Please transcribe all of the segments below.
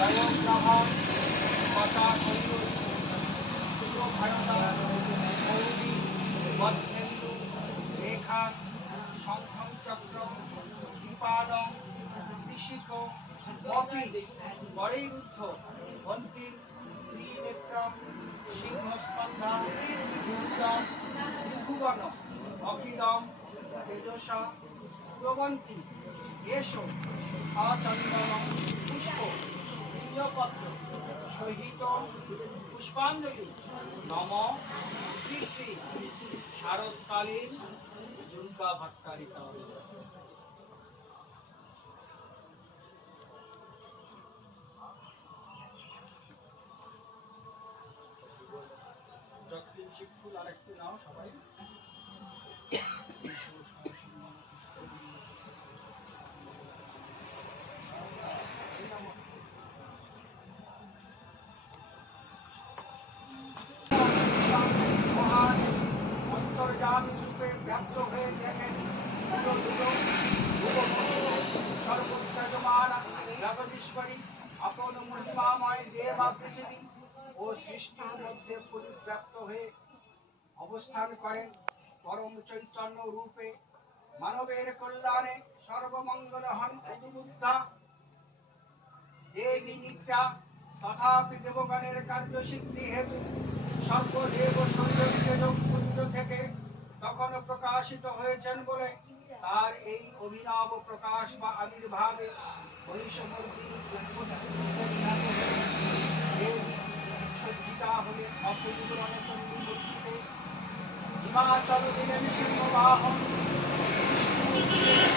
জয়গ্রহা মাতা কন্দরী শুভভারতা মৌলি বদ্ধেন্দু রেখা শঙ্খং চক্র কৃপালং ঋষিক মপি বরৈরুদ্ধ বন্তির ত্রিনেত্রম সিংহস্কন্ধা দুর্গম ত্রিভুবন অখিলম তেজসা প্রবন্তি এষ সচন্দন পুষ্প বিল্লপত্র সহিত পুষ্পাঞ্জলি নম শ্রী শ্রী শারদকালীন দুর্গা ভট্টারিকা। যৎকিঞ্চিৎ ফুল আরেকটু নাও সবাই। অন্তর্যামী রূপে ব্যক্ত হয়ে দেখেন সর্বত্রজমান জগদীশ্বরী আপন মহিমাময় দেবা পৃথিবী ও সৃষ্টির মধ্যে পরিব্যাপ্ত হয়ে অবস্থান করেন। পরম চৈতন্য রূপে মানবের কল্যাণে সর্বমঙ্গল হন উদ্বুদ্ধা দেবী নিত্যা। তথাপি দেবগণের কার্যসিদ্ধি হেতু সর্বদেব সৌন্দর্য থেকে তখন প্রকাশিত হয়েছেন বলে তার এই অভিনব প্রকাশ বা আবির্ভাবে মহিষমর্দিনী দেবী সজ্জিতা হলে অপূর্ব রণচণ্ডী মূর্তিতে। হিমাচল দিলেন সিংহবাহন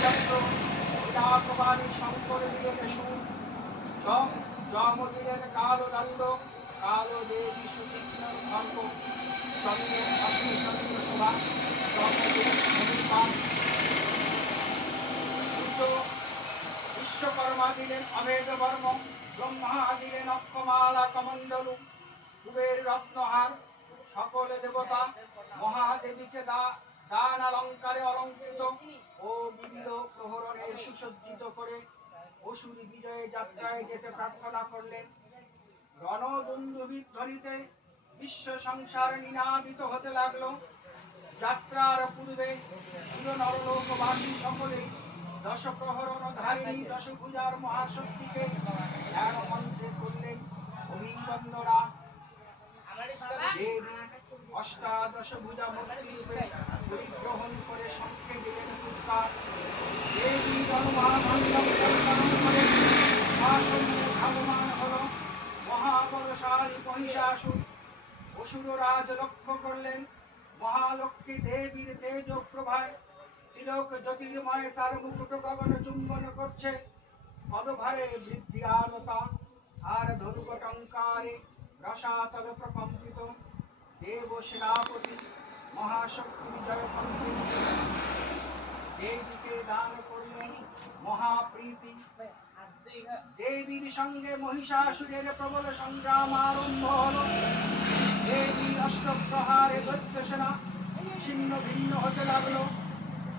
চক্র শঙ্কর দিলেন সুর যম দিলেন কালো দণ্ড কালো দেবী সুতীক্ষ্ণ খর্গ চন্দ্র অষ্টচন্দ্র শোভা যম দিলেন অভিপাত বিশ্বকর্মা দিলেন অভেদ বর্ম ব্রহ্মা দিলেন অক্ষমালা কমণ্ডলু কুবের রত্নহার সকল দেবতা মহাদেবীকে দান অলঙ্কারে অলঙ্কৃত ও বিবিধ প্রহরণের সুসজ্জিত করে অসুরী বিজয়ে যাত্রায় যেতে প্রার্থনা করলেন। রণদুন্দুভীর ধ্বনিতে বিশ্ব সংসার নিনাদিত হতে লাগলো। যাত্রার পূর্বে সুর নরলোকবাসী সকলেই দশ প্রহরণ ধারিণী দশভুজার মহাশক্তিকে ধ্যান মন্ত্রে করলেন অভিবন্দনা। দেবী অষ্টাদশ ভুজা মূর্তি রূপে পরিগ্রহণ করে শঙ্খে দিলেন ফুৎকার। দেবী রণমাধন্যম কীর্তন করে ধাবমান হল মহাবলশালী মহিষাসুর। অসুররাজ লক্ষ্য করলেন মহালক্ষ্মী দেবীর তেজ প্রভায় তিলক জ্যোতির্ময় তার মুকুট গগন চুম্বন করছে। পদভারে বৃদ্ধি আলতা আর ধনুকটঙ্কারে রসাতল প্রকম্পিত। দেব সেনাপতি মহাশক্তি বিজয় দেবীকে দান করলেন মহাপ্রীতি। দেবীর সঙ্গে মহিষাসুরের প্রবল সংগ্রাম আরম্ভ হল। দেবীর অষ্টপ্রহারে দৈত্য সেনা ছিন্ন ভিন্ন হতে লাগলো।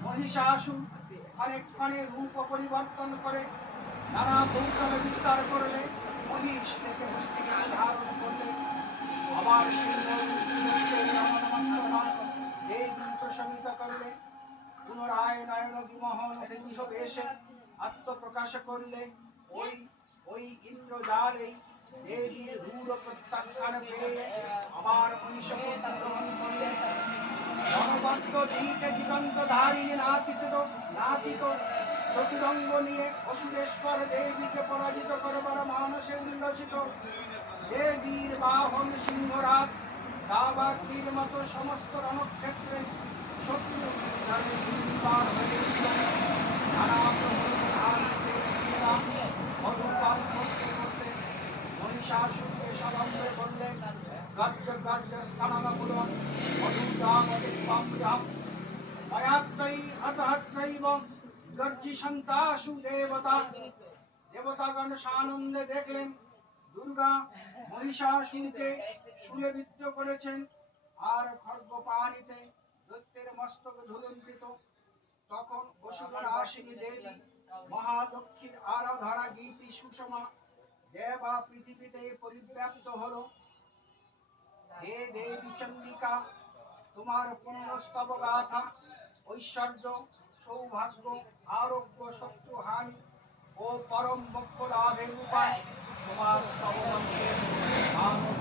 মহিষাসুর ক্ষণে ক্ষণে রূপ পরিবর্তন করে নানা কৌশল বিস্তার করলে মহিষ থেকে হস্তিকে ধারণ করলে আবার সিংহ দেবী প্রশমিত করলে পুনরায় নয়ন বিমোহন পুরুষ বেশে আত্মপ্রকাশ করলে। ওই ইন্দ্রজালে দেবীর রূঢ় প্রত্যাখ্যান পেয়ে আবার মহিষকে গ্রহণ করলে। গণবদ্ধ দিকে দিগন্ত ধারিণী নাতিত চতুরঙ্গ নিয়ে অসুরেশ্বর দেবীকে পরাজিত করবার মানসে উল্লসিত। দেবীর বাহন সিংহরাজ দাবাগ্নির মতো সমস্ত রণক্ষেত্রে শত্রু নানা মধুপান করতে করতে মহিষাসুরকে সলম্বে বললেন গর্জ গর্জ স্তনমপুরম মধুদামদিক্বামৃতম ময়াত্তৈ হতহত্রৈব গর্জিসন্তাসু দেবতা। দেবতাগণ সানন্দে দেখলেন দুর্গা মহিষাসুরকে শুলে বিদ্ধ করেছেন আর খর্গপানিতে দৈত্যের মস্তক ধুলুণ্ঠিত। তখন অসুর নাশিনী দেবী মহালক্ষ্মীর আরাধনা গীতি সুষমা দেব সেবা পৃথিবীতে পরিব্যাপ্ত হলো। হে দেবী চন্ডিকা, তোমার পুণ্যস্তব গাথা, ঐশ্বর্য, সৌভাগ্য, আরোগ্য, শত্রু হানি ও পরম মোক্ষ লাভের উপায় তোমার স্তব মন্ত্রে